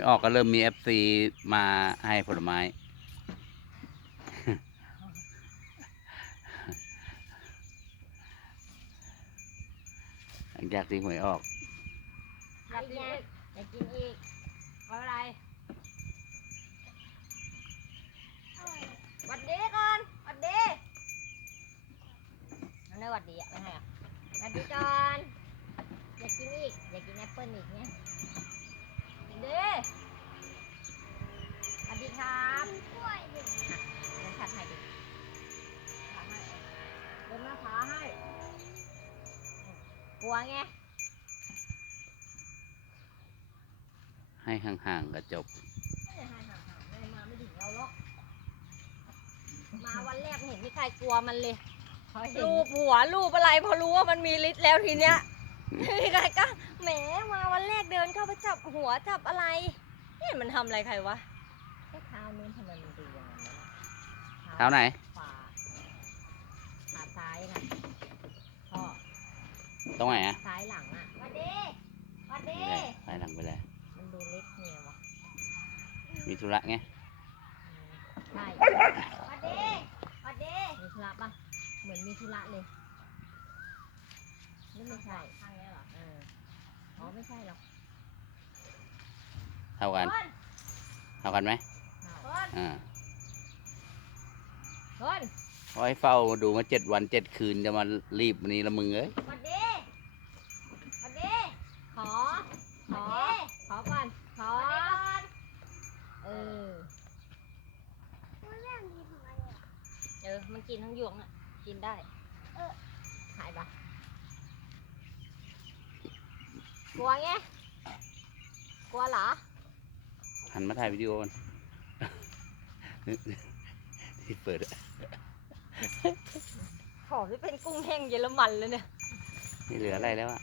วยออกก็เริ่มมีเอฟซีมาให้ผลไม้ หลังจากที่หวยออกอยากกินอีกอยากกินอีกเอาอะไรหวัดดีก่อนหวัดดีมันได้หวัดดีอะไม่ให้อะหวัดดีก่อน อยากกินอีก อยากกินแอปเปิ้ลอีกเนี่ยกินดิสวัสดีครับกล้วยดิอะเดี๋ยวผัดให้ดิผัดให้เดี๋ยวมาผ่าให้ กลัวไง ให้ห่างๆก็จบ ไม่ได้ให้ห่างๆเลยมาไม่ถึงเราหรอก มาวันแรกไม่เห็นมีใครกลัวมันเลยรูปหัวรูปอะไรพอรู้ว่ามันมีฤทธิ์แล้วทีเนี้ยไม่มีใครกล้าแหมมาวันแรกเดินเข้าไปจับหัวจับอะไรนี่มันทำอะไรใครวะ แค่เท้านู้นทำไมมันดูอย่างนั้นวะเท้าไหน ขวาขาซ้ายนะพ่อ ตรงไหนอะซ้ายหลังอะวันดีวันดีไปหลังไปเลยมันดูเล็กเนี่ยวะมีธุระไงใช่วัดดีวัดดีมีธุระปะเหมือนมีธุระเลยนี่ไม่ใช่ทางนี้เหรอเอออ๋อไม่ใช่หรอกเท่ากันคนเท่ากันไหมคนอ่าคนเพราะให้เฝ้าดูมาเจ็ดวันเจ็ดคืนจะมารีบวันนี้ละมึงเอ้ย วัดดีวัดดีขอ ขอ ขอก่อน ขอเออเออ มันกินทั้งยวงอะ กินได้ เออหายปะกลัวไงกลัวเหรอ หันมาถ่ายวิดีโอกันที่เปิดอะขอที่เป็นกุ้งแห้งเยอรมันเลยเนี่ย ไม่เหลืออะไรแล้วอะ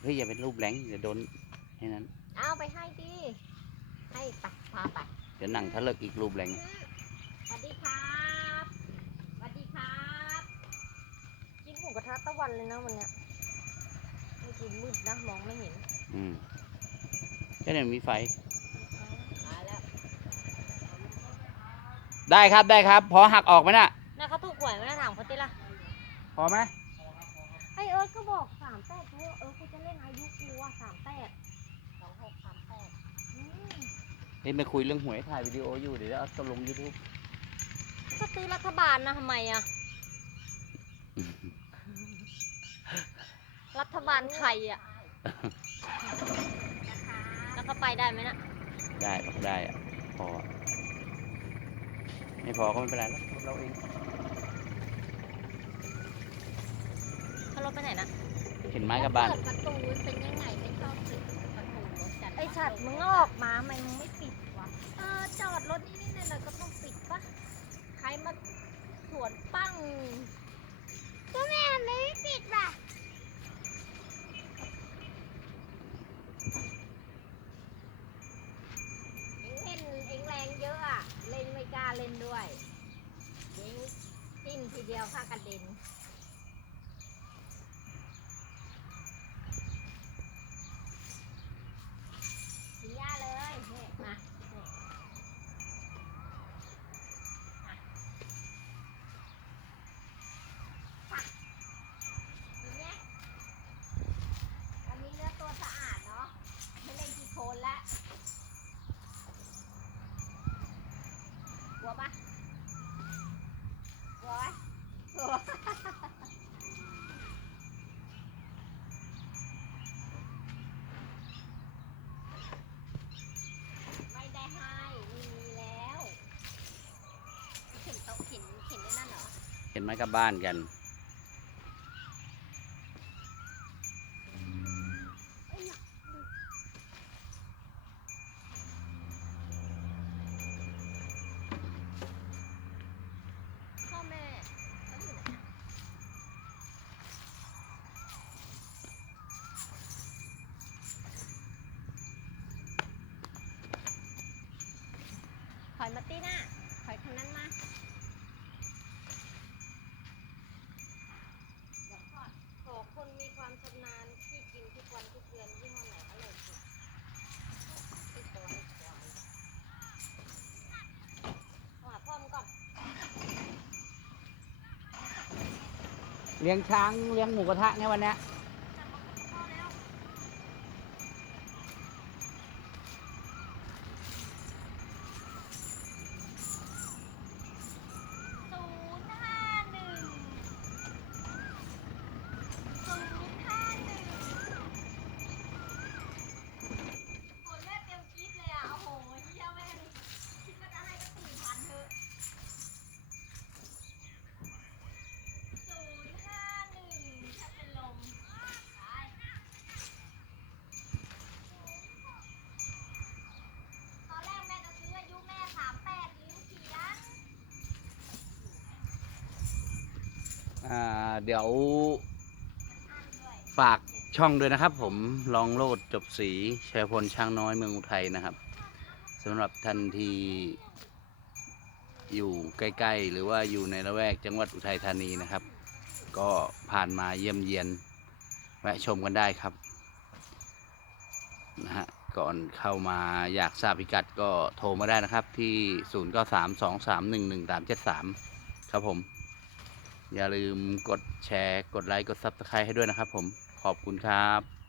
เฮ้ย อย่าเป็นรูปแหลงเดี๋ยวโดนให้นั้น เอาไปให้ดิ ให้ไปพาไป เดี๋ยวหนังทะเลิกอีกรูปแหลง สวัสดีครับสวัสดีครับ กินหมูกระทะตะ วันเลยนะวันเนี้ยไม่กินมืดนะมองไม่เห็นอืมก็เนี่ยมีไฟตายแล้วได้ครับได้ครับ พอหักออกไหมน่ะน่าเขาถูกหวยไหมนะถามเขาติละพอไหมไอเอิร์ธก็บอกสามแปดเพราะว่าเออกูจะเล่นอายุกูว่าสามแปดสองหกสามแปดอืมนี่ไปคุยเรื่องหวยถ่ายวิดีโออยู่เดี๋ยวเอาตลงยูทูบก็ซื้อรัฐบาลนะทำไมอะ รัฐบาลไทยอะแล้วก็ไปได้ไหมนะได้บอกได้อะพอไม่พอก็ไม่เป็นไรแล้วเราเองเขารถไปไหนนะเห็นไม้กับบ้าน เปิดประตูเป็นยังไงไม่ชอบปิดประตูรถกันไอฉัดมึงออกมาทำไมมึงไม่ปิดวะเออจอดรถนี่นี่นั่นก็ต้องปิดปะใครมาสวนปั้งก็แม่ไม่ปิดป่ะเอ็งเล่นเอ็งแรงเยอะอะเล่นไม่กล้าเล่นด้วยเอ็งจิ้มที เดียวค่ากระเด็นหญ้าเลยนี่มานี่มาปักกินเนี่ยวันนี้เนื้อตัวสะอาดเนาะ ไม่เล่นกีโคลนแล้ว กลัวปะกลัวไหมกลัว ไม่ได้ให้ไม่มีแล้วเข็นโต๊ะเข็นเข็นได้นั่น เห็นไม้กับบ้านกัน พ่อแม่เขาอยู่ไหนอะถอยมาตีหน้าถอยคันนั้นมาเดี๋ยวก่อนขอคนมีความชำนาญที่กินทุกวันทุกเดือนยี่ห้อไหนอร่อยสุดที่ตัวนี้ตัว เลี้ยงช้างเลี้ยงหมูกระทะไงวันเนี้ย พอแล้วศูนย์ห้าหนึ่งศูนย์ห้าหนึ่งผลแม่เตรียมคิดเลยอะ โอ้โหเยี่ยแม่งคิดว่าจะให้ก็สี่พันเถอะศูนย์ห้าหนึ่งถ้าเป็นลมตาย ตอนแรกแม่จะซื้ออายุแม่สามแปดลิ้นเขียน อ่า เดี๋ยว ฝากช่องด้วยนะครับ ผมลองโลดจบสีชัยพลช่างน้อยเมืองอุทัยนะครับสำหรับท่านที่อยู่ใกล้ๆ หรือว่าอยู่ในละแวกจังหวัดอุทัยธานีนะครับ ก็ผ่านมาเยี่ยมเยียนแวะชมกันได้ครับนะฮะก่อนเข้ามาอยากทราบพิกัดก็โทรมาได้นะครับที่ 0 9 3 2 3 1 1 3 7 3 ครับผม อย่าลืมกดแชร์ กดไลค์ กด Subscribe ให้ด้วยนะครับผม ขอบคุณครับ